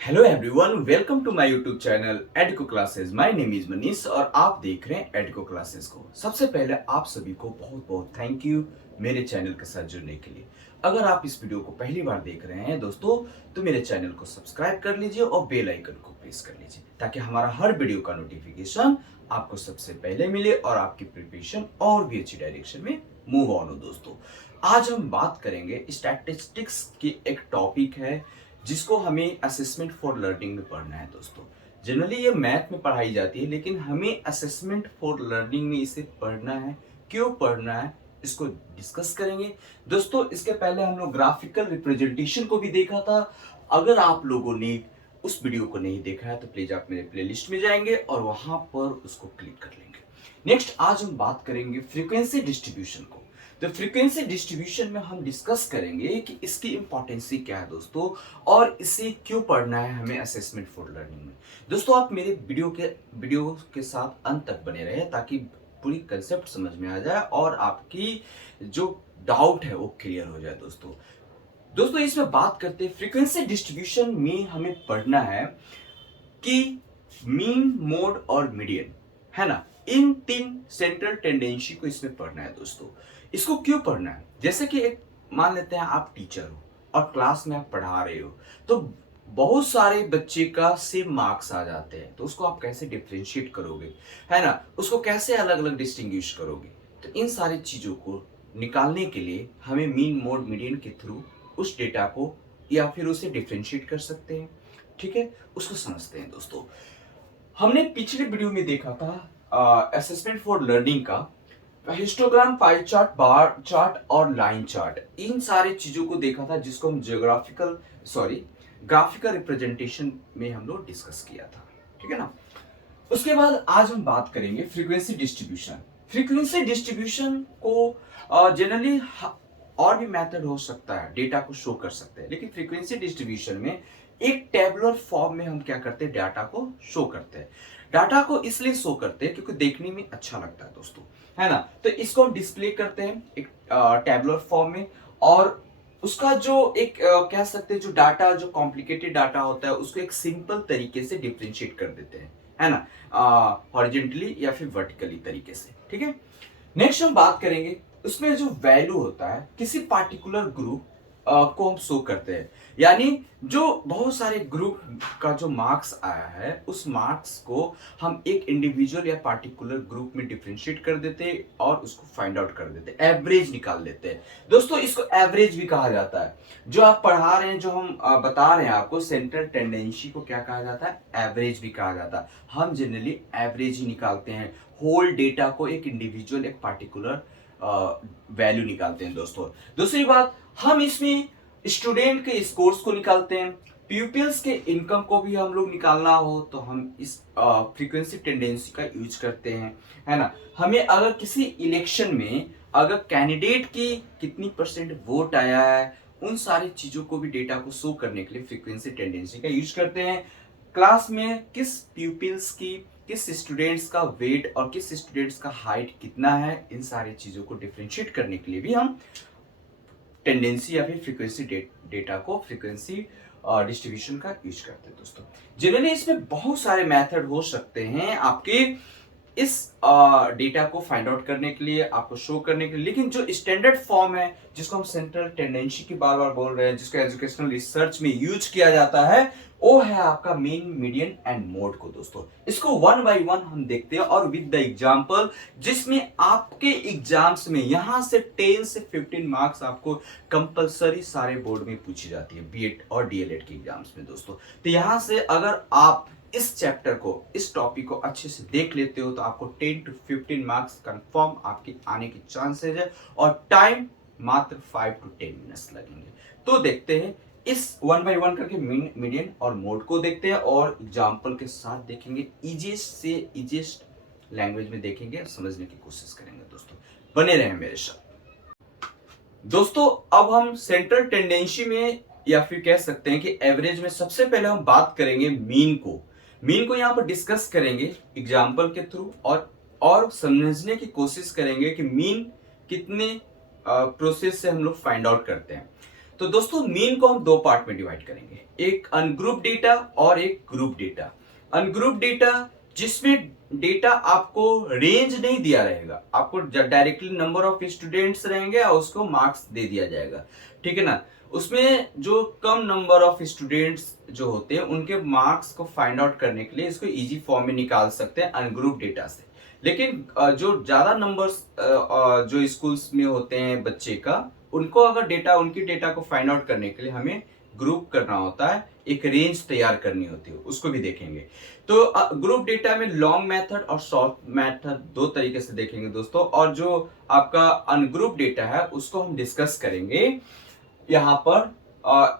Hello everyone, welcome to my YouTube channel Edco classes. My name is Manish और आप देख रहे हैं एडको क्लासेस को। सबसे पहले आप सभी को बहुत बहुत थैंक यू मेरे चैनल के साथ जुड़ने के लिए। अगर आप इस वीडियो को पहली बार देख रहे हैं दोस्तों, तो मेरे चैनल को सब्सक्राइब कर लीजिए और बेल आइकन को प्रेस कर लीजिए ताकि हमारा हर वीडियो का नोटिफिकेशन आपको सबसे पहले मिले और आपकी प्रिपरेशन और भी अच्छी डायरेक्शन में मूव ऑन हो। दोस्तों, आज हम बात करेंगे स्टैटिस्टिक्स की एक टॉपिक है जिसको हमें असेसमेंट फॉर लर्निंग में पढ़ना है। दोस्तों, जनरली ये मैथ में पढ़ाई जाती है, लेकिन हमें असेसमेंट फॉर लर्निंग में इसे पढ़ना है। क्यों पढ़ना है, इसको डिस्कस करेंगे। दोस्तों, इसके पहले हम लोग ग्राफिकल रिप्रेजेंटेशन को भी देखा था। अगर आप लोगों ने उस वीडियो को नहीं देखा है तो प्लीज आप मेरे प्लेलिस्ट में जाएंगे और वहां पर उसको क्लिक कर लेंगे। नेक्स्ट, आज हम बात करेंगे फ्रीक्वेंसी डिस्ट्रीब्यूशन को। तो फ्रीक्वेंसी डिस्ट्रीब्यूशन में हम डिस्कस करेंगे कि इसकी इंपॉर्टेंसी क्या है दोस्तों, और इसे क्यों पढ़ना है हमें असेसमेंट फॉर लर्निंग में। दोस्तों, आप मेरे वीडियो के साथ अंत तक बने रहे ताकि पूरी कंसेप्ट समझ में आ जाए और आपकी जो डाउट है वो क्लियर हो जाए। दोस्तों इसमें बात करते हैं फ्रीक्वेंसी डिस्ट्रीब्यूशन में हमें पढ़ना है कि मीन, मोड और मीडियन, है ना, इन तीन सेंट्रल टेंडेंसी को इसमें पढ़ना है। दोस्तों, इसको क्यों पढ़ना है, जैसे कि एक मान लेते हैं आप टीचर हो और क्लास में आप पढ़ा रहे हो, तो बहुत सारे बच्चे का सेम मार्क्स आ जाते हैं, तो उसको आप कैसे डिफरेंशिएट करोगे, है ना, उसको कैसे अलग अलग डिस्टिंग्विश करोगे। तो इन सारी चीजों को निकालने के लिए हमें मीन, मोड, मीडियन के थ्रू उस डेटा को या फिर उसे डिफरेंशिएट कर सकते हैं। ठीक है, उसको समझते हैं। दोस्तों, हमने पिछले वीडियो में देखा था असेसमेंट फॉर लर्निंग का histogram, pie chart, bar chart और लाइन चार्ट, इन सारी चीजों को देखा था जिसको हम ग्राफिकल रिप्रेजेंटेशन में हम लोग डिस्कस किया था। ठीक है ना। उसके बाद आज हम बात करेंगे फ्रीक्वेंसी डिस्ट्रीब्यूशन। फ्रीक्वेंसी डिस्ट्रीब्यूशन को जनरली और भी मेथड हो सकता है, डेटा को शो कर सकते हैं, लेकिन फ्रीक्वेंसी डिस्ट्रीब्यूशन में एक टेबुलर फॉर्म में हम क्या करते हैं, डाटा को शो करते हैं। डाटा को इसलिए शो करते हैं क्योंकि देखने में अच्छा लगता है दोस्तों, है ना। तो इसको हम डिस्प्ले करते हैं एक टेबुलर फॉर्म में, और उसका जो एक कह सकते हैं जो डाटा, जो कॉम्प्लिकेटेड डाटा होता है, उसको एक सिंपल तरीके से डिफरेंशिएट कर देते हैं, है ना, हॉरिजॉन्टली या फिर वर्टिकली तरीके से। ठीक है। नेक्स्ट हम बात करेंगे उसमें जो वैल्यू होता है किसी पार्टिकुलर ग्रुप को हम शो करते हैं, यानी जो बहुत सारे ग्रुप का जो मार्क्स आया है उस मार्क्स को हम एक इंडिविजुअल या पार्टिकुलर ग्रुप में डिफरेंशिएट कर देते हैं और उसको फाइंड आउट कर देते हैं, एवरेज निकाल लेते हैं। दोस्तों, इसको एवरेज भी कहा जाता है। जो आप पढ़ा रहे हैं, जो हम बता रहे हैं आपको, सेंट्रल टेंडेंसी को क्या कहा जाता है, एवरेज भी कहा जाता है। हम जनरली एवरेज ही निकालते हैं, होल डेटा को एक इंडिविजुअल, एक पार्टिकुलर वैल्यू निकालते हैं। दोस्तों, दूसरी बात, हम इसमें स्टूडेंट के स्कोर्स को निकालते हैं, प्यूपिल्स के इनकम को भी हम लोग निकालना हो तो हम इस फ्रीक्वेंसी टेंडेंसी का यूज करते हैं, है ना। हमें अगर किसी इलेक्शन में अगर कैंडिडेट की कितनी परसेंट वोट आया है, उन सारी चीजों को भी डेटा को शो करने के लिए फ्रीक्वेंसी टेंडेंसी का यूज करते हैं। क्लास में किस प्यूपिल्स की, किस स्टूडेंट्स का वेट और किस स्टूडेंट्स का हाइट कितना है, इन सारी चीजों को डिफरेंशिएट करने के लिए भी हम टेंडेंसी या फिर फ्रीक्वेंसी डेटा को फ्रीक्वेंसी डिस्ट्रीब्यूशन का यूज करते हैं। दोस्तों, जनरली इसमें बहुत सारे मेथड हो सकते हैं आपके इस डेटा को फाइंड आउट करने के लिए, आपको शो करने के लिए, लेकिन जो स्टैंडर्ड फॉर्म है जिसको हम सेंट्रल टेंडेंसी की बार बार बोल रहे हैं, जिसको एजुकेशनल रिसर्च में यूज किया जाता है, वो है आपका मीन, मीडियन एंड मोड को। दोस्तों, इसको वन बाय वन हम देखते हैं और विद द एग्जांपल, जिसमें आपके एग्जाम्स में यहां से 10 से 15 मार्क्स आपको कंपलसरी सारे बोर्ड में पूछी जाती है, बीएड और डीएलएड के एग्जाम्स में। दोस्तों, तो यहां से अगर आप इस चैप्टर को, इस टॉपिक को अच्छे से देख लेते हो तो आपको 10 to 15 मार्क्स कंफर्म आपके आने की चांसेस है, और टाइम मात्र 5 to 10 मिनट्स लगेंगे। तो देखते हैं इस वन बाय वन करके मीन, मीडियन और मोड को देखते हैं और एग्जाम्पल के साथ देखेंगे, इजीएस्ट से इजीएस्ट लैंग्वेज में देखेंगे, समझने की कोशिश करेंगे। दोस्तों, बने रहें मेरे साथ। दोस्तों, अब हम सेंट्रल टेंडेंसी में या फिर कह सकते हैं कि एवरेज में सबसे पहले हम बात करेंगे मीन को यहां पर डिस्कस करेंगे एग्जाम्पल के थ्रू, और समझने की कोशिश करेंगे कि मीन कितने प्रोसेस से हम लोग फाइंड आउट करते हैं। तो दोस्तों मीन को हम दो पार्ट में डिवाइड करेंगे, एक अनग्रुप डेटा और एक ग्रुप डेटा। अनग्रुप डेटा जिसमें डेटा आपको रेंज नहीं दिया रहेगा, आपको डायरेक्टली नंबर ऑफ स्टूडेंट्स रहेंगे और उसको मार्क्स दे दिया जाएगा, ठीक है ना। उसमें जो कम नंबर ऑफ स्टूडेंट्स जो होते हैं उनके मार्क्स को फाइंड आउट करने के लिए इसको इजी फॉर्म में निकाल सकते हैं अनग्रुप डेटा से। लेकिन जो ज्यादा नंबर्स जो स्कूल्स में होते हैं बच्चे का, उनको अगर डेटा उनकी डेटा को फाइंड आउट करने के लिए हमें ग्रुप करना होता है, एक रेंज तैयार करनी होती है, उसको भी देखेंगे। तो ग्रुप डेटा में लॉन्ग मेथड और शॉर्ट मेथड दो तरीके से देखेंगे दोस्तों, और जो आपका अनग्रुप डेटा है उसको हम डिस्कस करेंगे यहाँ पर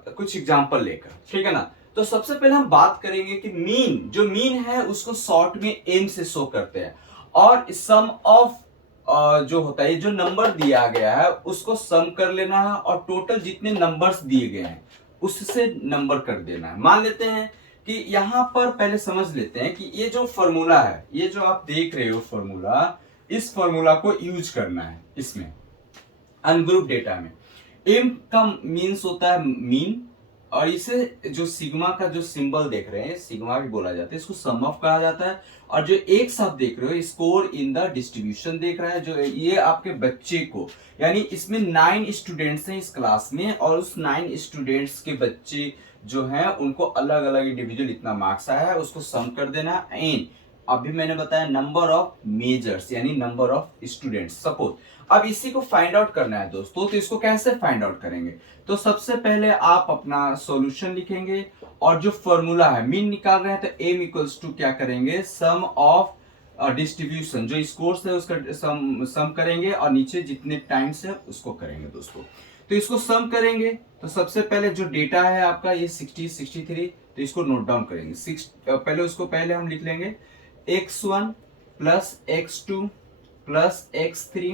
कुछ एग्जांपल लेकर, ठीक है ना। तो सबसे पहले हम बात करेंगे कि मीन है उसको शॉर्ट में एम से शो करते हैं, और सम ऑफ जो होता है, जो नंबर दिया गया है उसको सम कर लेना है और टोटल जितने नंबर्स दिए गए हैं उससे नंबर कर देना है। मान लेते हैं कि यहां पर पहले समझ लेते हैं कि ये जो फॉर्मूला है, ये जो आप देख रहे हो फॉर्मूला, इस फॉर्मूला को यूज करना है इसमें अनग्रुप डेटा में। एम का मीन्स होता है मीन, और इसे जो सिग्मा का जो सिंबल देख रहे हैं, सिग्मा भी बोला जाता है, इसको सम ऑफ कहा जाता है। और जो एक साथ देख रहे हो स्कोर इन द डिस्ट्रीब्यूशन देख रहा है, जो ये आपके बच्चे को, यानी इसमें 9 स्टूडेंट्स हैं इस क्लास में, और उस 9 स्टूडेंट्स के बच्चे जो हैं उनको अलग अलग इंडिविजुअल इतना मार्क्स आया है, उसको सम कर देना। एंड अभी मैंने बताया नंबर ऑफ मेजर्स यानी नंबर ऑफ स्टूडेंट्स सपोज। अब इसी को फाइंड आउट करना है दोस्तों, तो इसको कैसे फाइंड आउट करेंगे? तो सबसे पहले आप अपना सॉल्यूशन लिखेंगे, और जो फॉर्मूला है मीन निकाल रहे हैं तो एम इक्वल्स टू क्या करेंगे, सम ऑफ डिस्ट्रीब्यूशन, जो स्कोर्स है उसका सम करेंगे, और नीचे जितने टाइम्स है उसको करेंगे दोस्तों। तो इसको सम करेंगे, तो सबसे पहले जो डेटा है आपका ये 60 63, तो इसको नोट डाउन करेंगे। पहले हम लिख लेंगे x1 plus x2 plus x3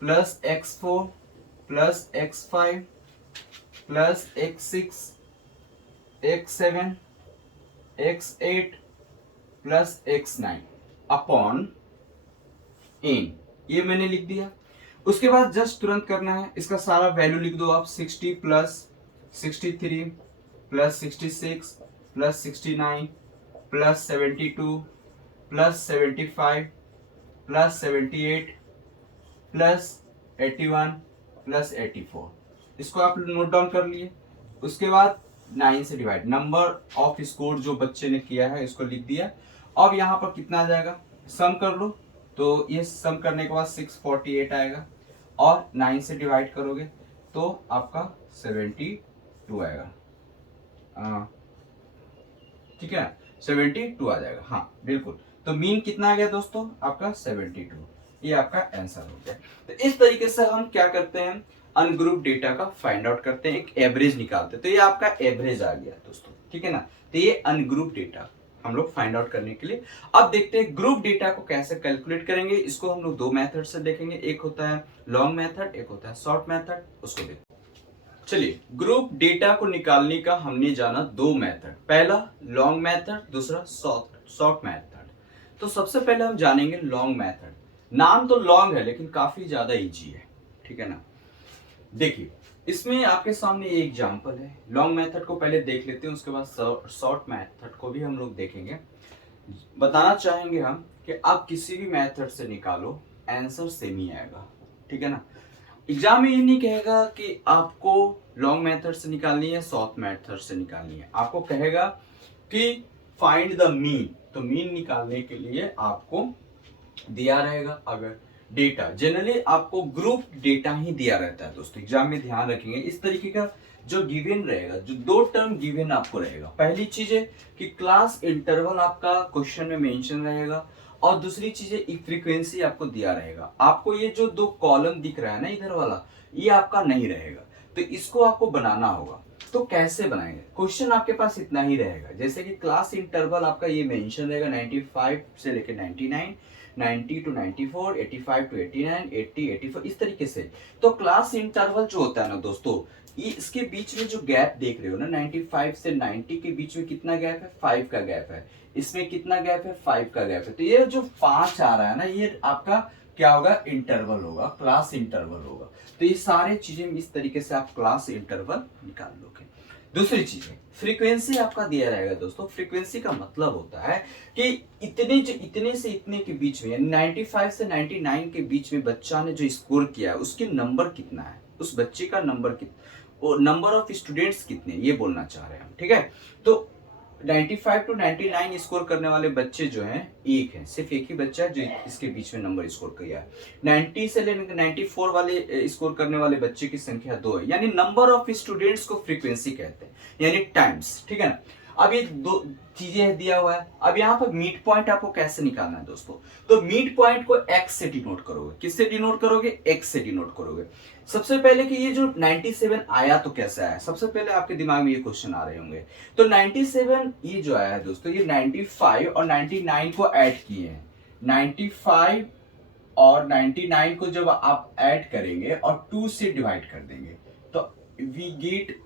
plus x4 plus x5 plus x6 x7 x8 plus x9 upon n, ये मैंने लिख दिया। उसके बाद जस्ट तुरंत करना है, इसका सारा वैल्यू लिख दो आप। 60 plus 63 plus 66 plus 69 plus 72 plus 75 plus 78 plus 81 plus 84, इसको आप नोट डाउन कर लिए। उसके बाद 9 से डिवाइड, नंबर ऑफ स्कोर जो बच्चे ने किया है इसको लिख दिया। अब यहाँ पर कितना आ जाएगा, सम कर लो, तो ये सम करने के बाद 648 आएगा, और 9 से डिवाइड करोगे तो आपका 72 आएगा, ठीक है, 72 आ जाएगा। हाँ बिल्कुल, तो मीन कितना आ गया दोस्तों आपका 72, ये आपका आंसर हो गया। तो इस तरीके से हम क्या करते हैं, अनग्रुप डेटा का फाइंड आउट करते हैं, एक एवरेज निकालते हैं। तो ये आपका एवरेज आ गया दोस्तों, ठीक है ना। तो ये अनग्रुप डेटा हम लोग फाइंड आउट करने के लिए। अब देखते हैं ग्रुप डेटा को कैसे कैलकुलेट करेंगे। इसको हम लोग दो मेथड से देखेंगे, एक होता है लॉन्ग मेथड, एक होता है शॉर्ट मेथड, उसको देखते हैं। चलिए, ग्रुप डेटा को निकालने का हमने जाना दो मेथड, पहला लॉन्ग मेथड, दूसरा शॉर्ट मेथड। तो सबसे पहले हम जानेंगे लॉन्ग मेथड। नाम तो लॉन्ग है लेकिन काफी ज्यादा इजी है, ठीक है ना। देखिए इसमें आपके सामने एक एग्जांपल है। लॉन्ग मेथड को पहले देख लेते हैं, उसके बाद शॉर्ट मेथड को भी हम लोग देखेंगे। बताना चाहेंगे हम कि आप किसी भी मेथड से निकालो आंसर सेम ही आएगा, ठीक है ना। एग्जाम में ये नहीं कहेगा कि आपको लॉन्ग मेथड से निकालनी है शॉर्ट मेथड से निकालनी है, आपको कहेगा कि फाइंड द मीन। तो मीन निकालने के लिए आपको दिया रहेगा, अगर डेटा जनरली आपको ग्रुप डेटा ही दिया रहता है दोस्तों। एग्जाम में ध्यान रखेंगे इस तरीके का जो गिवन रहेगा, जो दो टर्म गिवन आपको रहेगा। पहली चीज है कि क्लास इंटरवल आपका क्वेश्चन में मेंशन रहेगा, और दूसरी चीज है फ्रीक्वेंसी आपको दिया रहेगा। आपको ये जो दो कॉलम दिख रहा है ना इधर वाला, ये आपका नहीं रहेगा, तो इसको आपको बनाना होगा। तो कैसे बनाएंगे, क्वेश्चन आपके पास इतना ही रहेगा, जैसे कि क्लास इंटरवल आपका ये मेंशन रहेगा 95 से लेकर 99, 90 टू 94, 85 टू 89, 80 84, इस तरीके से। तो क्लास इंटरवल जो होता है ना दोस्तों, ये इसके बीच में जो गैप देख रहे हो ना 95 से 90 के बीच में कितना गैप है, 5 का गैप है। इसमें कितना गैप है, 5 का गैप है। तो ये जो 5 आ रहा है ना, ये आपका क्या होगा, इंटरवल होगा, क्लास इंटरवल होगा। तो ये सारे चीजें इस तरीके से आप क्लास इंटरवल निकाल लोगे। दूसरी चीज है फ्रीक्वेंसी आपका दिया रहेगा दोस्तों। फ्रीक्वेंसी का मतलब होता है कि इतने से इतने के बीच में, 95 से 99 के बीच में बच्चा ने जो स्कोर किया है उसके नंबर कितना है, उस बच्चे का नंबर कितना, नंबर ऑफ स्टूडेंट्स कितने, ये बोलना चाह रहे हैं हम, ठीक है। तो 95 टू 99 स्कोर करने वाले बच्चे जो हैं एक है, सिर्फ एक ही बच्चा है जो इसके बीच में नंबर स्कोर किया है। 90 से लेकर 94 वाले स्कोर करने वाले बच्चे की संख्या 2 है, यानी नंबर ऑफ स्टूडेंट्स को फ्रीक्वेंसी कहते हैं, यानी टाइम्स, ठीक है ना। अब ये दो चीजें दिया हुआ है। अब यहाँ पर मीड पॉइंट आपको कैसे निकालना है दोस्तों, तो मीड पॉइंट को x से डिनोट करोगे। किससे डिनोट करोगे, x से डिनोट करोगे। सबसे पहले कि ये जो 97 आया तो कैसे आया, सबसे पहले आपके दिमाग में ये क्वेश्चन आ रहे होंगे। तो 97 ये जो आया है दोस्तों, ये 95 और 99 को ऐड किए हैं। 95 और 99 को जब आप ऐड करेंगे और 2 से डिवाइड कर देंगे तो वी गेट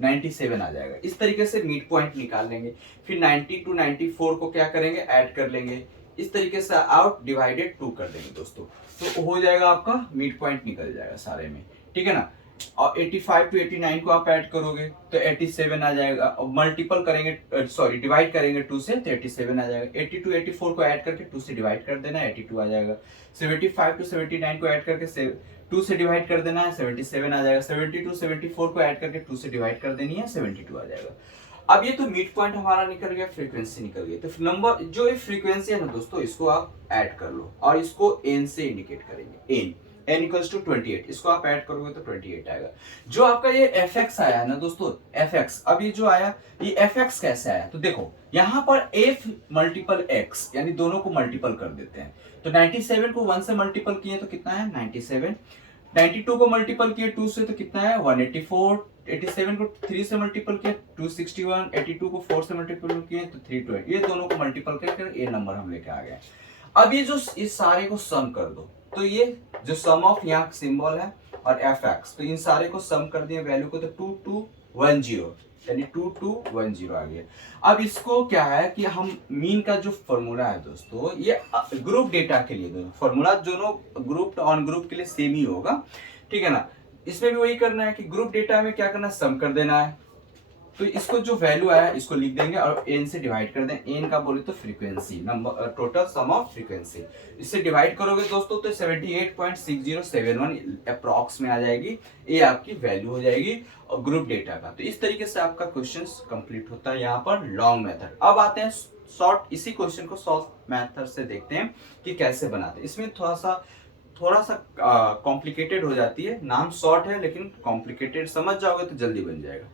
97 आ जाएगा। इस तरीके से मिड पॉइंट निकाल लेंगे। फिर 90 टू 94 को क्या करेंगे, ऐड कर लेंगे। इस तरीके से आउट डिवाइडेड 2 कर देंगे दोस्तों, तो हो जाएगा आपका मिड पॉइंट निकल जाएगा सारे में, ठीक है ना। और 85 टू 89 को आप ऐड करोगे तो 87 आ जाएगा, और मल्टीपल करेंगे, सॉरी डिवाइड करेंगे 2 से तो 87 आ जाएगा। 80 टू 84 को ऐड करके 2 से डिवाइड कर देना है, 82 आ जाएगा। 75 टू 79 को ऐड करके 2 से डिवाइड कर देना है, 77 आ जाएगा। 70 टू 74 को ऐड करके 2 से डिवाइड कर देनी है, 72 आ जाएगा। अब ये तो मिड पॉइंट हमारा निकल गया, फ्रीक्वेंसी निकल गई। तो नंबर जो ये फ्रीक्वेंसी है ना दोस्तों, इसको आप ऐड कर लो और इसको n से इंडिकेट करेंगे। n इक्वल्स टू 28, इसको आप ऐड करोगे तो 28 आएगा। जो आपका ये fx आया है ना दोस्तों, fx, अब ये जो आया ये fx कैसे आया, तो देखो यहाँ पर f मल्टीपल x, यानी दोनों को मल्टीपल कर देते हैं। तो 97 को 1 से मल्टीपल किए तो कितना है 97, 92 को मल्टीपल किए 2 से तो कितना है 184, 87 को 3 से मल्टीपल किया 261, 82 को 4 से मल्टीपल किए तो 320, ये दोनों को मल्टीपल करके ये नंबर हम लेके आ गए। अब ये जो इस सारे को सम कर दो, तो ये जो सम ऑफ यहाँ सिंबल है और fx, तो इन सारे को सम कर दिए वैल्यू को, तो 2210, यानी 2210 आ गया। अब इसको क्या है कि हम मीन का जो फॉर्मूला है दोस्तों, ये ग्रुप डेटा के लिए दोनों फॉर्मूला दोनों ग्रुप ऑन ग्रुप के लिए सेम ही होगा, ठीक है ना। इसमें भी वही करना है कि ग्रुप डेटा में क्या करना है, सम कर देना है। तो इसको जो वैल्यू आया इसको लिख देंगे और n से डिवाइड कर दें। n का बोले तो frequency number, total sum of frequency, इससे डिवाइड करोगे दोस्तों तो 78.6071 अप्रॉक्स में आ जाएगी, ये आपकी वैल्यू हो जाएगी और ग्रुप डेटा का। तो इस तरीके से आपका क्वेश्चन कंप्लीट होता है यहाँ पर लॉन्ग मेथड। अब आते हैं शॉर्ट, इसी क्वेश्चन को शॉर्ट मेथड से देखते हैं कि कैसे बनाते हैं। इसमें थोड़ा सा कॉम्प्लिकेटेड हो जाती है, नाम शॉर्ट है लेकिन कॉम्प्लिकेटेड, समझ जाओगे तो जल्दी बन जाएगा।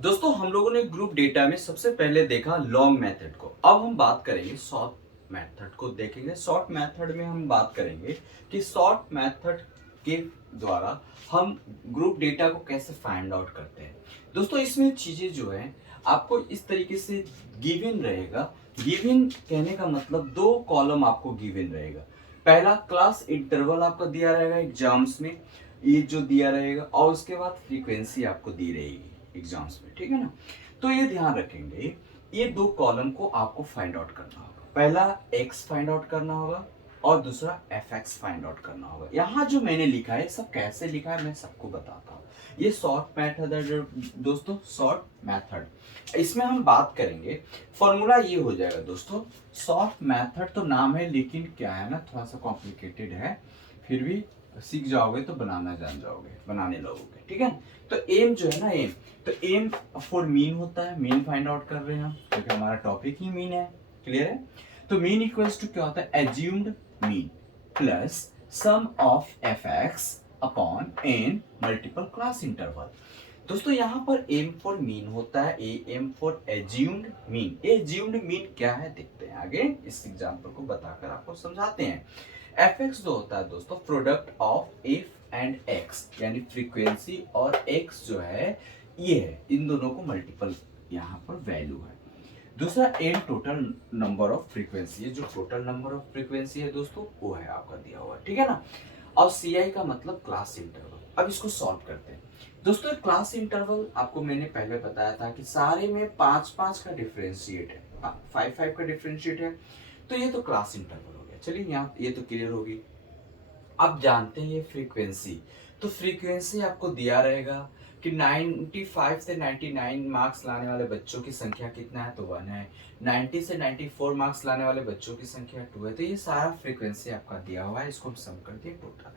दोस्तों हम लोगों ने ग्रुप डेटा में सबसे पहले देखा लॉन्ग मेथड को, अब हम बात करेंगे शॉर्ट मेथड को देखेंगे। शॉर्ट मेथड में हम बात करेंगे कि शॉर्ट मेथड के द्वारा हम ग्रुप डेटा को कैसे फाइंड आउट करते हैं। दोस्तों इसमें चीजें जो है आपको इस तरीके से गिवन रहेगा। गिवन कहने का मतलब 2 कॉलम आपको गिवन रहेगा। पहला क्लास इंटरवल आपको दिया रहेगा एग्जाम्स में, ये जो दिया रहेगा, और उसके बाद फ्रीक्वेंसी आपको दी रहेगी एग्जाम्स में, ठीक है ना। तो ये ध्यान रखेंगे, ये 2 कॉलम को आपको फाइंड आउट करना होगा। पहला x फाइंड आउट करना होगा और दूसरा fx फाइंड आउट करना होगा। यहाँ जो मैंने लिखा है सब कैसे लिखा है मैं सबको बताता हूँ। ये शॉर्ट मेथड है दोस्तों, शॉर्ट मेथड। इसमें हम बात करेंगे, फॉर्मूला ये हो जाएगा दोस्तों। शॉर्ट मेथड तो नाम है लेकिन क्या है ना, थोड़ा सा कॉम्प्लिकेटेड है, फिर भी सीख जाओगे तो बनाना जान जाओगे, बनाने लगोगे, ठीक है। तो एम जो है ना, एम, तो एम फॉर मीन होता है, मीन फाइंड आउट कर रहे हैं हम क्योंकि हमारा टॉपिक ही मीन है, क्लियर है। तो मीन इक्वल्स टू क्या होता है, assumed mean plus sum of fx upon n multiple class interval. दोस्तों यहाँ पर एम फॉर मीन होता है, M for assumed mean. Assumed mean क्या है देखते हैं आगे, इस एग्जांपल को बताकर आपको समझाते हैं। fx जो होता है दोस्तों product of f and x, यानी फ्रीक्वेंसी और x जो है ये है, इन दोनों को मल्टीपल यहाँ पर वैल्यू है। दूसरा n total number of frequency है, जो टोटल नंबर ऑफ फ्रीक्वेंसी है दोस्तों वो है आपका दिया हुआ, ठीक है ना। और ci का मतलब क्लास इंटरवल। अब इसको सॉल्व करते हैं दोस्तों। क्लास इंटरवल आपको मैंने पहले बताया था कि सारे में 5-5 का डिफरेंशिएट है, 5-5 का डिफरेंशिएट है, तो ये तो क्लास इंटरवल हो गया। गया। चलिए यहाँ ये तो क्लियर होगी। अब जानते हैं ये फ्रीक्वेंसी। तो फ्रीक्वेंसी आपको दिया रहेगा कि 95 से 99 मार्क्स लाने वाले बच्चों की संख्या कितना है, तो 1 है। 90 से 94 मार्क्स लाने वाले बच्चों की संख्या 2 है। तो ये सारा फ्रीक्वेंसी आपका दिया हुआ है, इसको हम सम कर दिए टोटल।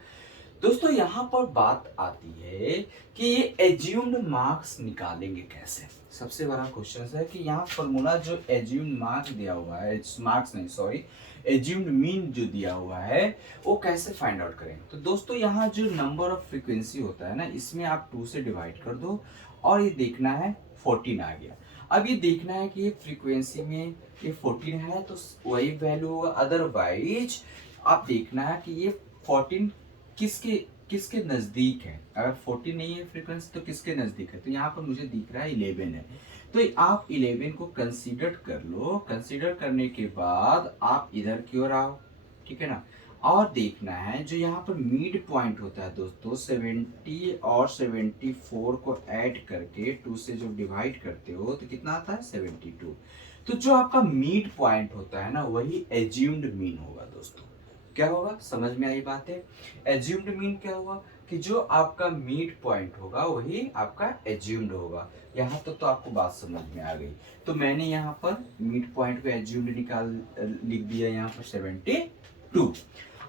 दोस्तों यहाँ पर बात आती है कि ये एज्यूम्ड मार्क्स निकालेंगे कैसे। सबसे बड़ा क्वेश्चन है कि यहाँ फॉर्मूला जो एज्यूम्ड मार्क्स दिया हुआ है, मार्क्स नहीं सॉरी, एज्यूम्ड मीन जो दिया हुआ है वो कैसे फाइंड आउट करें। तो दोस्तों यहाँ जो नंबर ऑफ फ्रीक्वेंसी होता है ना, इसमें आप 2 से डिवाइड कर दो और ये देखना है 14 आ गया। अब ये देखना है कि ये फ्रीक्वेंसी में ये 14 है तो वही वैल्यू होगा, अदरवाइज आप देखना है कि ये 14 किसके किसके नजदीक है। अगर 14 नहीं है फ्रीक्वेंसी तो किसके नजदीक है, तो यहाँ पर मुझे दिख रहा है 11 है, तो आप 11 को कंसीडर कर लो। कंसीडर करने के बाद आप इधर की ओर आओ, ठीक है ना। और देखना है जो यहाँ पर मिड पॉइंट होता है दोस्तों, 70 और 74 को ऐड करके 2 से जो डिवाइड करते हो तो कितना आता है 72। तो जो आपका मिड पॉइंट होता है ना, वही एज्यूम्ड मीन होगा दोस्तों। क्या होगा, समझ में आई बात है। एज्यूम्ड मीन क्या हुआ कि जो आपका मिड पॉइंट होगा वही आपका एज्यूम्ड होगा। यहाँ तक तो आपको बात समझ में आ गई। तो मैंने यहाँ पर मिड पॉइंट पे एज्यूम्ड लिख दिया यहाँ पर 72।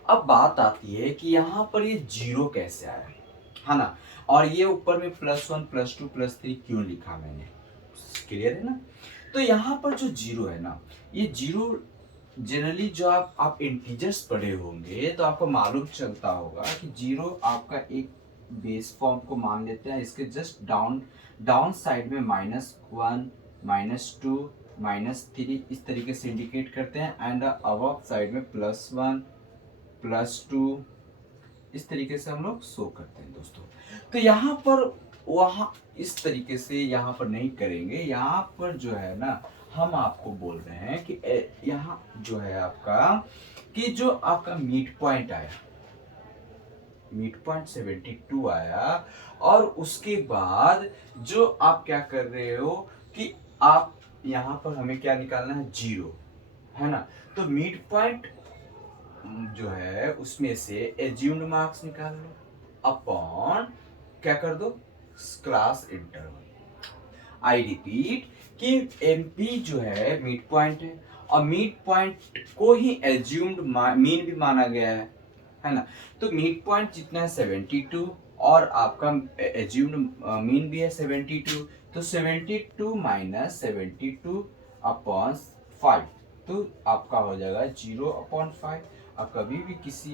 अब बात आती है कि यहाँ पर ये जीरो कैसे आया, है ना, और ये ऊपर में +1 +2 +3 क्यों लिखा मैंने, क्लियर है ना। तो यहाँ पर जो जीरो है ना, ये जीरो जनरली जो आप इंटीजर्स पढ़े होंगे तो आपको मालूम चलता होगा कि जीरो आपका एक बेस फॉर्म को मान लेते हैं, इसके जस्ट डाउन साइड में -1 -2 -3 इस तरीके से इंडिकेट करते हैं, एंड अबव साइड में +1 +2 इस तरीके से हम लोग शो करते हैं दोस्तों। तो यहाँ पर वहाँ इस तरीके से यहाँ पर नहीं करेंगे। यहाँ पर जो है ना, हम आपको बोल रहे हैं कि यहाँ जो है आपका कि जो आपका मिड पॉइंट आया, मिड पॉइंट 72 आया, और उसके बाद जो आप क्या कर रहे हो कि आप यहाँ पर हमें क्या निकालना है, जीरो, है ना। तो मिड पॉइंट जो है उसमें से एज्यूम्ड मार्क्स निकाल लो अपॉन क्या कर दो, क्लास इंटरवल। आई रिपीट कि एमपी जो है मिड पॉइंट है, और मिड पॉइंट को ही एज्यूम्ड मीन भी माना गया है ना। तो मिड पॉइंट जितना है 72 और आपका एज्यूम्ड मीन भी है 72, तो 72 - 72 अपॉन 5, तो आपका हो जाएगा 0/5। अब कभी भी किसी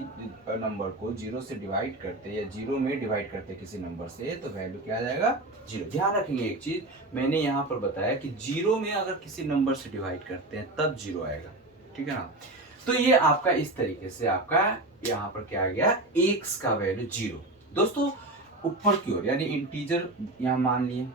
नंबर को 0 से डिवाइड करते या 0 में डिवाइड करते किसी नंबर से, तो वैल्यू क्या आ जाएगा, 0। ध्यान रखेंगे एक चीज मैंने यहाँ पर बताया कि 0 में अगर किसी नंबर से डिवाइड करते हैं तब 0 आएगा, ठीक है ना। तो ये आपका इस तरीके से आपका यहाँ पर क्या आ गया, x का वैल्यू 0 दोस्तों। ऊपर की ओर यानी इंटीजर यहाँ मान लिए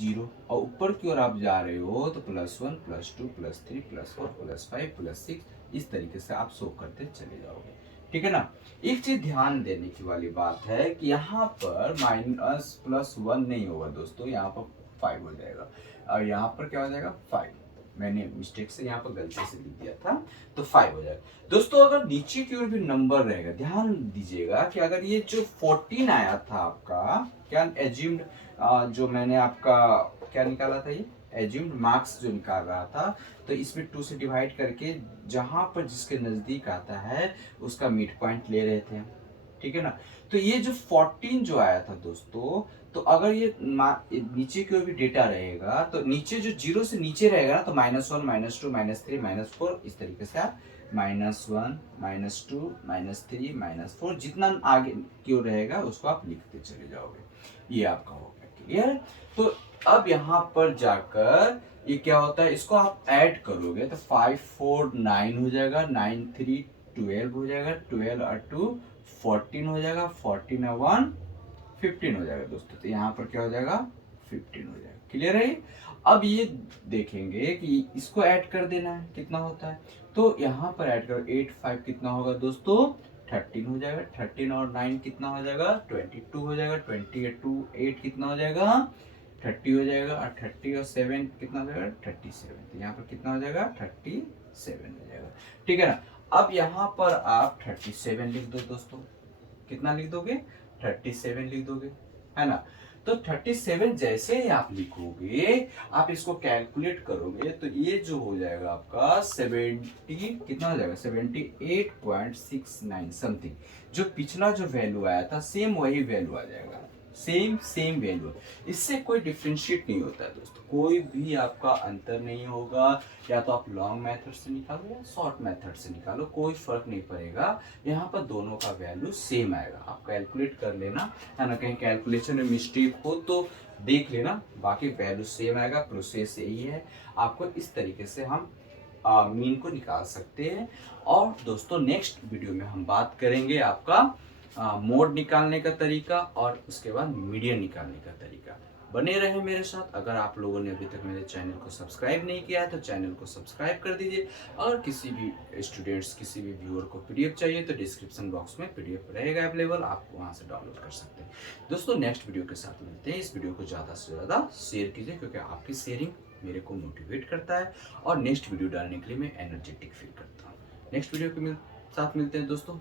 0, और ऊपर की ओर आप जा रहे हो तो +1 +2 +3 +4 +5 +6 इस तरीके से आप शो करते चले जाओगे, ठीक है ना। एक चीज ध्यान देने की वाली बात है कि यहाँ पर -+1 नहीं होगा दोस्तों, यहाँ पर 5 हो जाएगा, और यहाँ पर क्या हो जाएगा 5। मैंने मिस्टेक से यहाँ पर गलती से लिख दिया था, तो 5 हो जाएगा दोस्तों। अगर नीचे की ओर भी नंबर रहेगा, ध्यान दीजिएगा कि अगर ये जो 14 आया था आपका, क्या एज्यूम्ड जो मैंने आपका क्या निकाला था, ये एज्यूम्ड मार्क्स जो निकाल रहा था, तो इसमें 2 से डिवाइड करके जहां पर जिसके नजदीक आता है उसका मिड पॉइंट ले रहे थे, ठीक है ना। तो ये जो 14 जो आया था दोस्तों, तो अगर ये नीचे की ओर भी डेटा रहेगा तो नीचे जो 0 से नीचे रहेगा ना, तो -1 -2 -3 -4 इस तरीके से आप -1 -2 -3 -4 जितना आगे की ओर रहेगा उसको आप लिखते चले जाओगे। ये आपका हो गया, क्लियर। तो अब यहाँ पर जाकर ये क्या होता है, इसको आप ऐड करोगे तो 5 4 9 हो जाएगा, 9 3 12 हो जाएगा, 12 और 2 14 हो जाएगा, 14 और 1 15 हो जाएगा दोस्तों। तो यहाँ पर क्या हो जाएगा 15 हो जाएगा, क्लियर है। अब ये देखेंगे कि इसको ऐड कर देना है, कितना होता है, तो यहाँ पर ऐड करो 8 5 कितना होगा दोस्तों 13 हो जाएगा, 13 और 9 कितना हो जाएगा 22 हो जाएगा, 20 और 2 8 कितना हो जाएगा 30 हो जाएगा, और 30 और 7 कितना हो जाएगा 37, तो यहाँ पर कितना हो जाएगा 37 हो जाएगा। ठीक है ना। अब यहाँ पर आप 37 लिख दो दोस्तों, कितना लिख दोगे 37 लिख दोगे, है ना। तो 37 जैसे ही आप लिखोगे, आप इसको कैलकुलेट करोगे तो ये जो हो जाएगा आपका 70 कितना हो जाएगा 78.69 समथिंग। जो पिछला जो वैल्यू आया था सेम वही वैल्यू आ जाएगा, सेम वैल्यू। इससे कोई डिफ्रेंशिएट नहीं होता है दोस्तों, कोई भी आपका अंतर नहीं होगा। या तो आप लॉन्ग मेथड से निकालो या शॉर्ट मेथड से निकालो, कोई फर्क नहीं पड़ेगा। यहाँ पर दोनों का वैल्यू सेम आएगा। आप कैलकुलेट कर लेना, है ना, कहीं कैलकुलेशन में मिस्टेक हो तो देख लेना, बाकी वैल्यू सेम आएगा। प्रोसेस यही है, आपको इस तरीके से हम मीन को निकाल सकते हैं। और दोस्तों नेक्स्ट वीडियो में हम बात करेंगे आपका मोड निकालने का तरीका, और उसके बाद मीडियन निकालने का तरीका। बने रहे मेरे साथ। अगर आप लोगों ने अभी तक मेरे चैनल को सब्सक्राइब नहीं किया है तो चैनल को सब्सक्राइब कर दीजिए। अगर किसी भी स्टूडेंट्स, किसी भी व्यूअर को पीडीएफ चाहिए तो डिस्क्रिप्शन बॉक्स में पीडीएफ रहेगा अवेलेबल, आप वहाँ से डाउनलोड कर सकते हैं। दोस्तों नेक्स्ट वीडियो के साथ मिलते हैं। इस वीडियो को ज़्यादा से ज़्यादा शेयर कीजिए, क्योंकि आपकी शेयरिंग मेरे को मोटिवेट करता है और नेक्स्ट वीडियो डालने के लिए मैं एनर्जेटिक फील करता हूँ। नेक्स्ट वीडियो के साथ मिलते हैं दोस्तों।